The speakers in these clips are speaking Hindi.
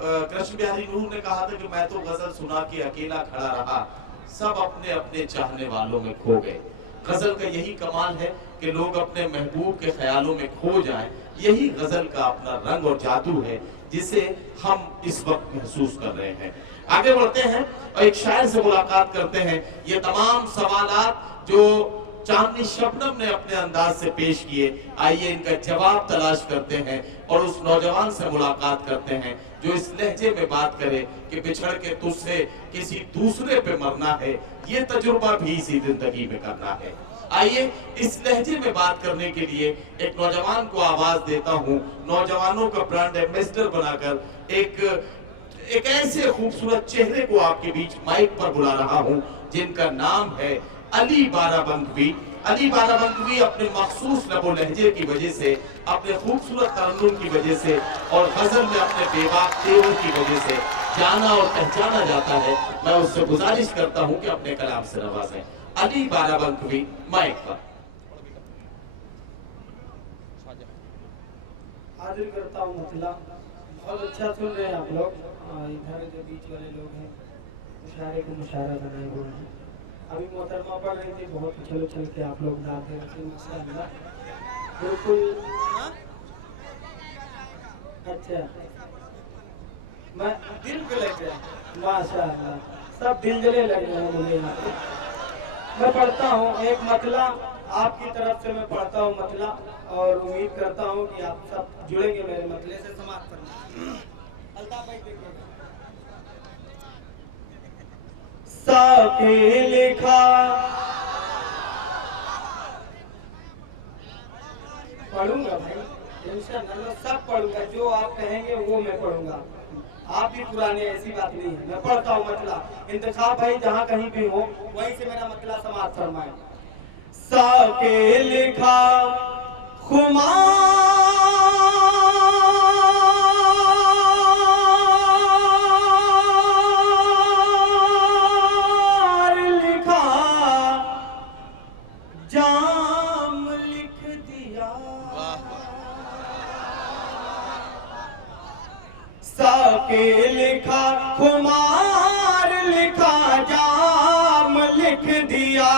कृष्ण बिहारी नूर ने कहा था कि मैं तो गजल सुना के अकेला खड़ा रहा, सब अपने अपने चाहने वालों में खो गए। गजल का यही कमाल है कि लोग अपने महबूब के ख्यालों में खो जाएं। यही गजल का अपना रंग और जादू है जिसे हम इस वक्त महसूस कर रहे हैं। आगे बढ़ते हैं और एक शायर से मुलाकात करते हैं। ये तमाम सवालात जो चांदनी शबनम ने अपने अंदाज से पेश किए, आइए इनका जवाब तलाश करते हैं और उस नौजवान से मुलाकात करते हैं जो इस लहजे में बात करे कि बिछड़ के तुझसे किसी दूसरे पे मरना है, ये तजुर्बा भी इसी जिंदगी में करना है। आइए इस लहजे में बात करने के लिए एक नौजवान को आवाज देता हूँ। नौजवानों का ब्रांड एम्बेसडर बनाकर एक ऐसे खूबसूरत चेहरे को आपके बीच माइक पर बुला रहा हूँ जिनका नाम है अली बाराबंकवी। अली बाराबंकवी अपने मखसूस लबो लहजे की वजह से, अपने खूबसूरत तरन्नुम की वजह से और गजल में अपने बेबाक तेवर की वजह से जाना और पहचाना जाता है। मैं उससे गुजारिश करता हूं कि अपने कलाम से नवाजें। अली बाराबंकवी माइक पर। हाजिर करता हूँ मतला। बहुत अच्छा सुन रहे हैं आप लोग। इधर जो बीच वाले लोग हैं मुशारे को मुशारा बनाए हुए हैं। अभी मोहतरमा पढ़ रही थी, बहुत उछल उछल के आप लोग गाते रहते हैं माशाअल्लाह, बिल्कुल। अच्छा, मैं दिल पे लग गया माशाअल्लाह, सब दिल जले लग रहे हैं मुझे यहाँ पे। मैं पढ़ता हूँ एक मतला, आपकी तरफ से मैं पढ़ता हूँ मतला और उम्मीद करता हूँ कि आप सब जुड़ेंगे मेरे मतले से। समाप्त करना अल्ताफ भाई देखिए। साके लिखा पढ़ूंगा भाई इंशाअल्लाह, सब पढ़ूंगा, जो आप कहेंगे वो मैं पढ़ूंगा। आप भी पुराने, ऐसी बात नहीं है। मैं पढ़ता हूँ मतला, इंतखाब भाई जहाँ कहीं भी हो वहीं से मेरा मतला समाप्त फरमाए। साके लिखा खुमार लिखा, जाम लिख दिया। साके लिखा खुमार लिखा, जाम लिख दिया।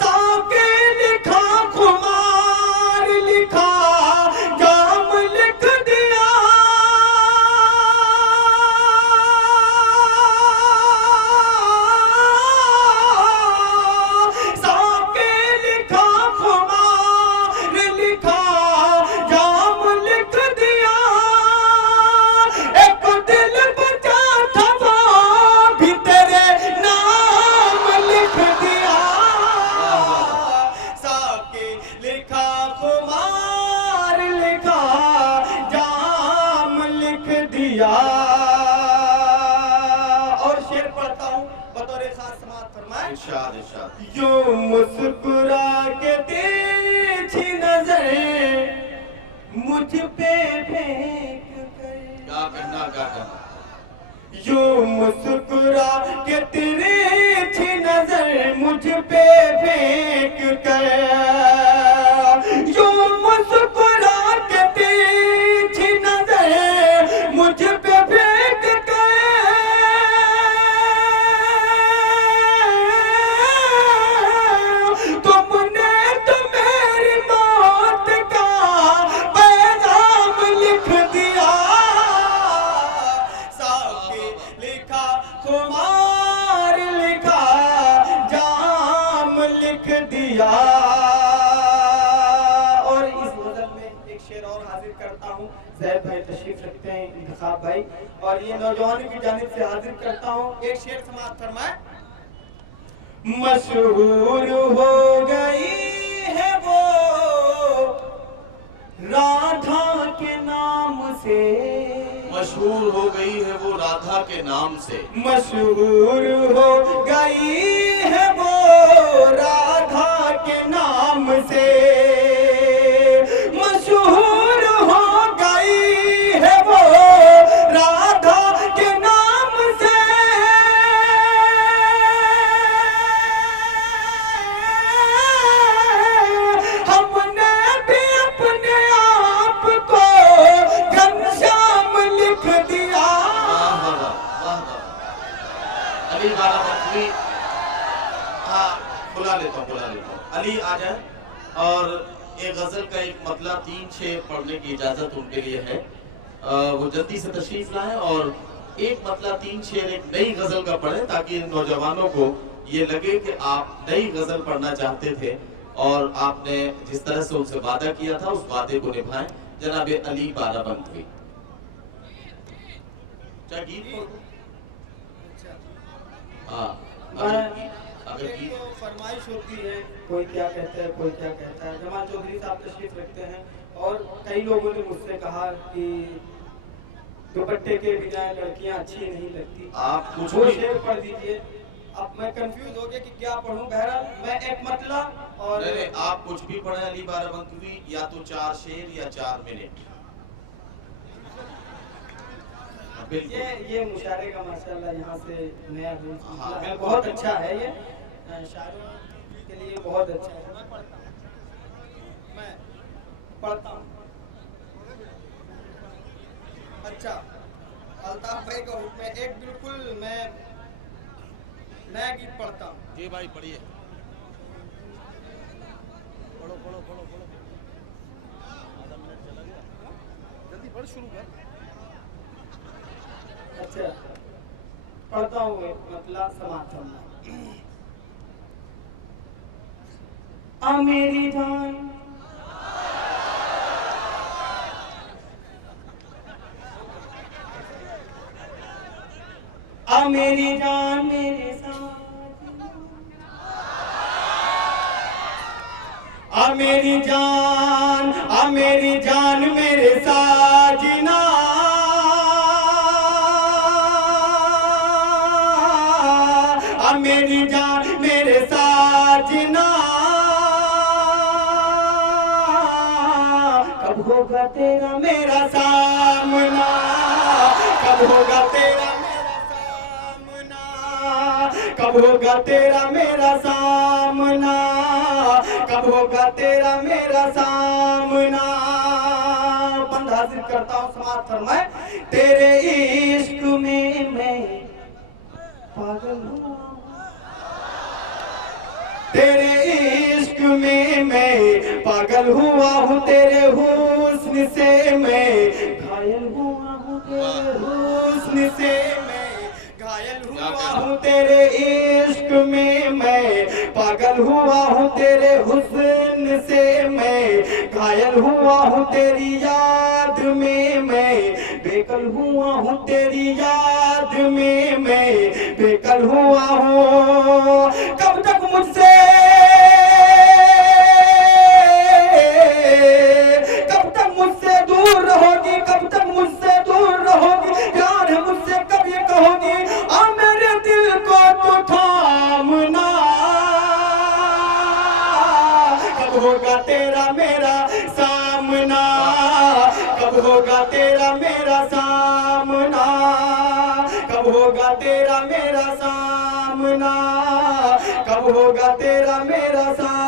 साके लिखा खुमार लिखा, जाम लिख दिया। साके लिखा खुमार लिखा, जाम लिख दिया। एक दिल बचा था वो भी तेरे नाम लिख दिया। साके लिखा खुमार लिखा, जाम लिख दिया। और शेर पढ़ता हूँ बतौर खास समाप्त फरमाए। इरशाद इरशाद। यूं मुस्कुरा के तेरी नजर मुझ पे फेंक कर, क्या कहना। यूं मुस्कुरा के तेरी नजर मुझ पे फेंक कर, यूं मुस्कुरा के तेरी नजर मुझ पे फेंक कर, तुमने तो मेरी मौत का पैगाम लिख दिया। साके लिखा खुमार लिखा, जाम लिख दिया। और इस गजल में एक शेर और हाजिर करता हूँ। जैद भाई तशरीफ रखते हैं, इंतखाब भाई, और ये नौजवानों की जानिब से हाजिर करता हूँ। एक शेर समाप्त फरमाए। मशहूर हो गई है वो राधा के नाम से, मशहूर हो गई है वो राधा के नाम से। मशहूर हो गई है वो राधा के नाम से। मशहूर हो गई है वो राधा के नाम से। हमने भी अपने आप को घनश्याम लिख अली बाराबंकी, हाँ बुला लेता हूँ। अली आ जाए और एक गजल का एक मतला 3 शेर पढ़ने की इजाजत उनके लिए है। वो जल्दी से तशरीफ लाएं और एक मतला 3 शेर एक नई गजल का पढ़े, ताकि नौजवानों को ये लगे कि आप नई गजल पढ़ना चाहते थे और आपने जिस तरह से उनसे वादा किया था उस वादे को निभाएं। जनाब अली बाराबंकी, क्या गीत पढ़ दूं? हाँ, अगर एक तो फरमाइश होती है, कोई क्या कहता है कोई क्या कहता है। जमाल चौधरी साहब तशरीफ रखते हैं और कई लोगों ने मुझसे कहा कि दुपट्टे के बिना लड़कियां अच्छी नहीं लगती, आप कुछ वो भी शेर पढ़ दीजिए। अब मैं कंफ्यूज हो गया कि क्या पढ़ूं। बहरहाल मैं एक मतला और नहीं, आप कुछ भी पढ़े अली बाराबंकी, या तो 4 शेर या 4 मिनट। ये मुशायरे का माशाल्लाह यहाँ से नया रूल हाँ, है, बहुत अच्छा है। ये शायरों के लिए बहुत अच्छा है। मैं पढ़ता हूँ। अच्छा, अल्ताफ भाई का हुक्म है, एक बिल्कुल मैं नया गीत पढ़ता हूँ। जी भाई पढ़िए। पढ़ो आधा मिनट चला गया, जल्दी पढ़, शुरू कर। अच्छा, पढ़ता हूँ एक मतला समाप्त करना। आ मेरी जान, आ मेरी जान मेरे साथ, आ मेरी जान, आ मेरी जान मेरे साजना, आ मेरी जान मेरे साजना, कब होगा तेरा मेरा सामना, कब होगा तेरा मेरा सामना, कब होगा तेरा मेरा सामना, कब होगा तेरा मेरा सामना। बंद हाजिर करता हूँ, समाप्त फरमाए। तेरे इश्क में मैं पागल हूँ, तेरे इश्क में मैं पागल हुआ हूँ, तेरे हुस्न से मैं घायल हुआ हूँ, तेरे हुस्न से मैं घायल हुआ हूँ, तेरे इश्क में मैं पागल हुआ हूँ, तेरे हुस्न से मैं घायल हुआ हूँ, तेरी याद में मैं बेकल हुआ हूँ, तेरी याद में मैं बेकल हुआ हूँ। कब तक मुझसे, कब तक मुझसे दूर रहोगी, कब तक मुझसे दूर रहोगी, प्यार है मुझसे कब ये कहोगी, आ मेरे दिल को तो थामना, कब होगा तेरा मेरा सामना, कब होगा तेरा मेरा सामना, कब होगा तेरा मेरा सामना, कब होगा तेरा मेरा सामना।